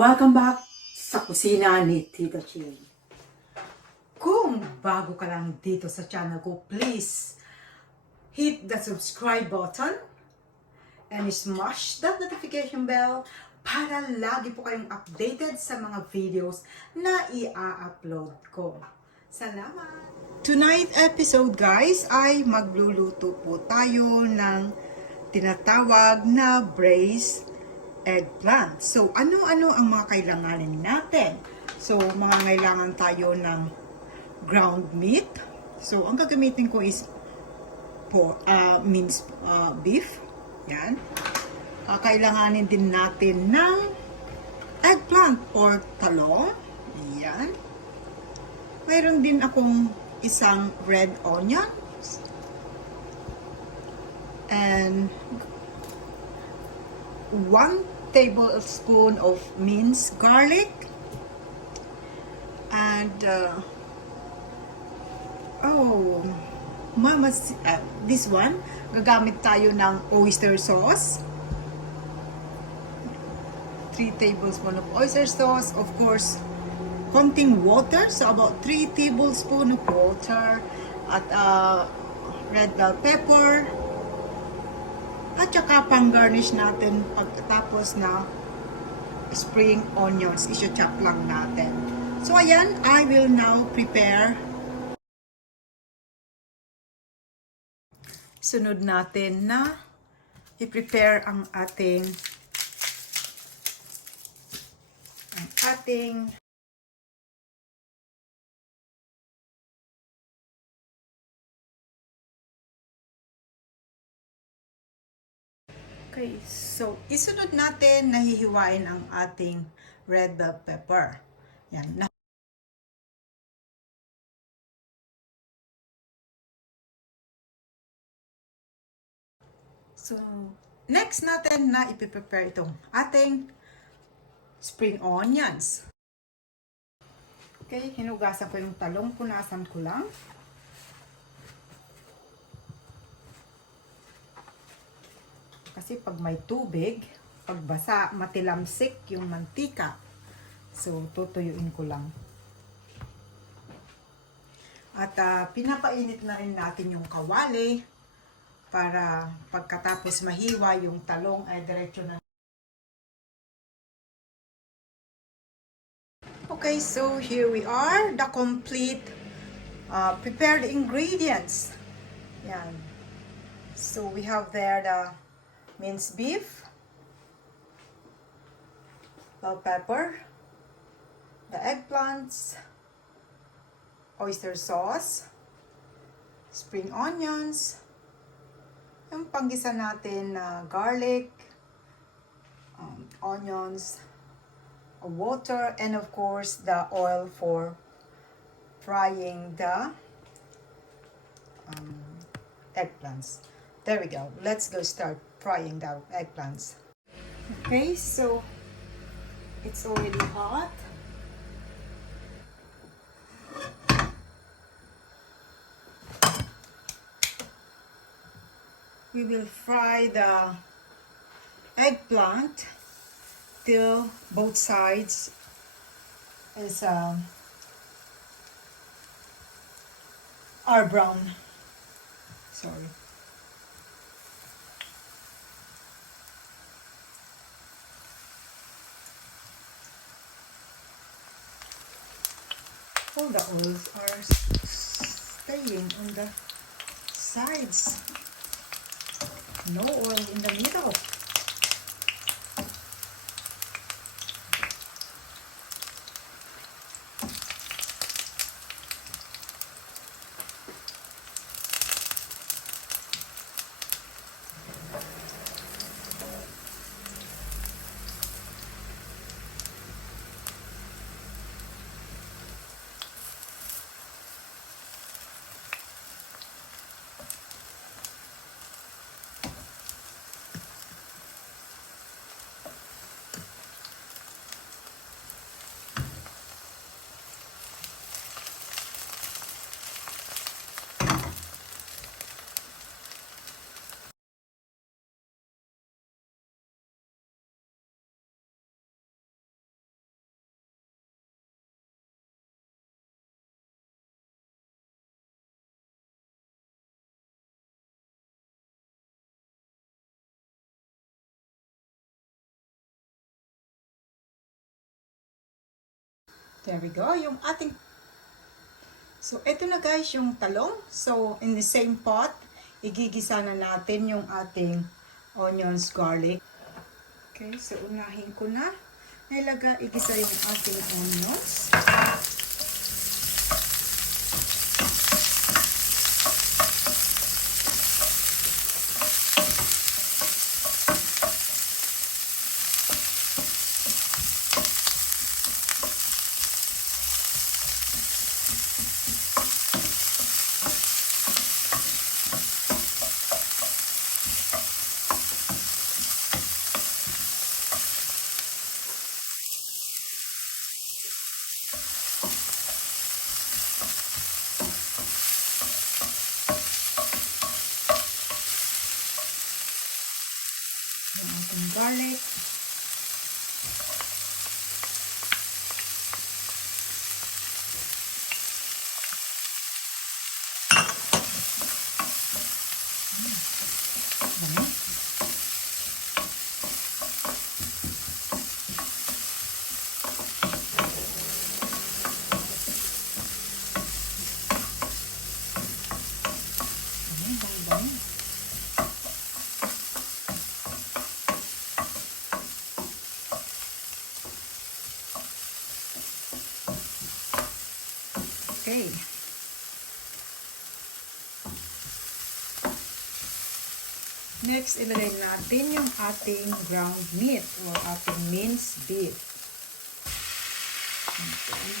Welcome back sa kusina ni Tita Ching. Kung bago ka lang dito sa channel ko, please hit the subscribe button and smash that notification bell para lagi po kayong updated sa mga videos na i-upload ko. Salamat! Tonight episode guys ay magluluto po tayo ng tinatawag na braised eggplant. So, ano-ano ang mga kailanganin natin? So, mga kailangan tayo ng ground meat. So, ang gagamitin ko is minced beef. Yan. Kailanganin din natin ng eggplant or talong. Yan. Mayroon din akong isang red onion. And 1 tablespoon of minced garlic, and this one, gagamit tayo ng oyster sauce, 3 tablespoons of oyster sauce, of course, konting water, so about 3 tablespoons of water, at red bell pepper, at saka pang garnish natin pagkatapos na spring onions, isa-chop lang natin. So ayan, I will now prepare. Sunod natin na i-prepare ang ating Okay, so isunod natin na hihiwain ang ating red bell pepper. Yan. So, next natin na ipiprepare itong ating spring onions. Okay, hinugasan ko yung talong, punasan ko lang. Kasi pag may tubig, pag basa, matilamsik yung mantika. So, tutuyuin ko lang. At pinapainit na rin natin yung kawali para pagkatapos mahiwa yung talong ay diretso na. Okay, so here we are, the complete prepared ingredients. Yan. So, we have there the minced beef, bell pepper, the eggplants, oyster sauce, spring onions, yung panggisa natin na garlic, onions, water, and of course the oil for frying the eggplants. There we go. Let's go start frying the eggplants. Okay, so it's already hot. We will fry the eggplant till both sides is are brown. Sorry. All the oils are staying on the sides. No oil in the middle. There we go. Yung ating... So, ito na guys yung talong. So, in the same pot, igigisa na natin yung ating onions, garlic. Okay, so unahin ko na. Igisa yung ating onions. Yung ating garlic. Okay. Next, ilagay natin yung ating ground meat or ating minced beef. Okay.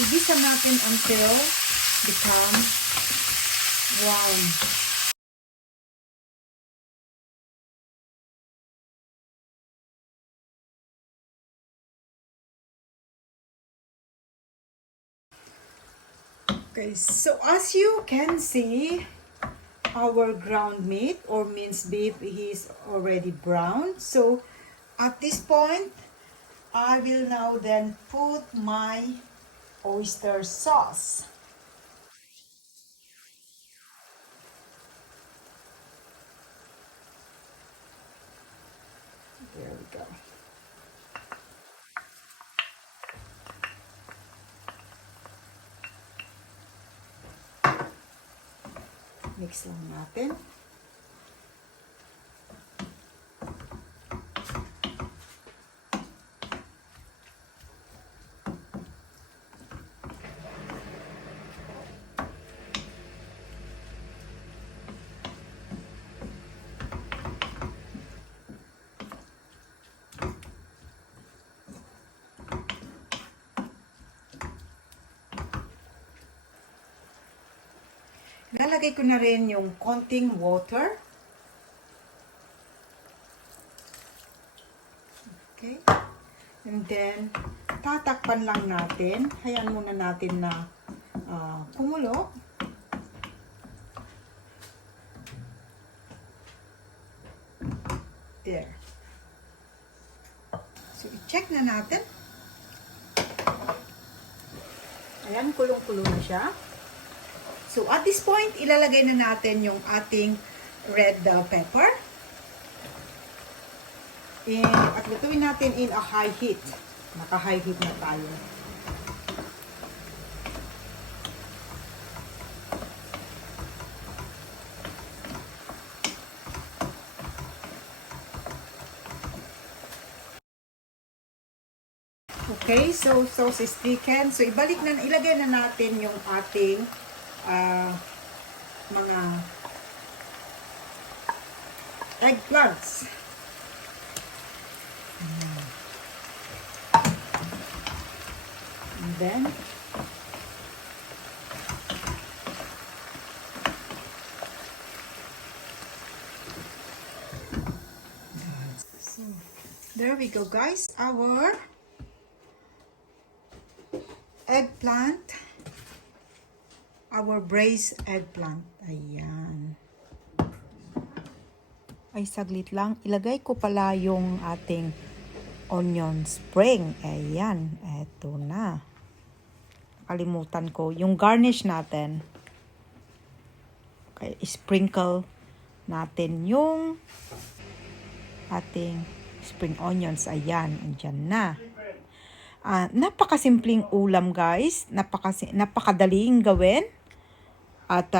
Igisa natin until become brown. Okay, so as you can see, our ground meat or minced beef is already brown. So at this point, I will now then put my oyster sauce. There we go. Mix lang natin. Lalagay ko na rin yung konting water. Okay. And then, tatakpan lang natin. Hayaan muna natin na kumulo. There. So, i-check na natin. Ayan, kulong-kulo na siya. So, at this point, ilalagay na natin yung ating red pepper. At lutuin natin in a high heat. Naka-high heat na tayo. Okay, so sauce is thickened. So, ilagay na natin yung ating mga eggplants. And then so there we go guys, our eggplant, our braised eggplant. Ayan. Ay, saglit lang. Ilagay ko pala yung ating onion spring. Ayan. Eto na. Kalimutan ko. Yung garnish natin. sprinkle natin yung ating spring onions. Ayan, andyan na. Napakasimpleng ulam guys. Napakadaling gawin. At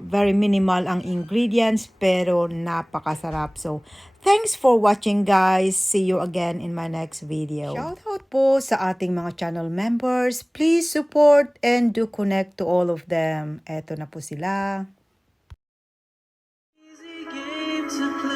very minimal ang ingredients pero napakasarap. So, thanks for watching guys. See you again in my next video. Shoutout po sa ating mga channel members. Please support and do connect to all of them. Eto na po sila. Easy game to play.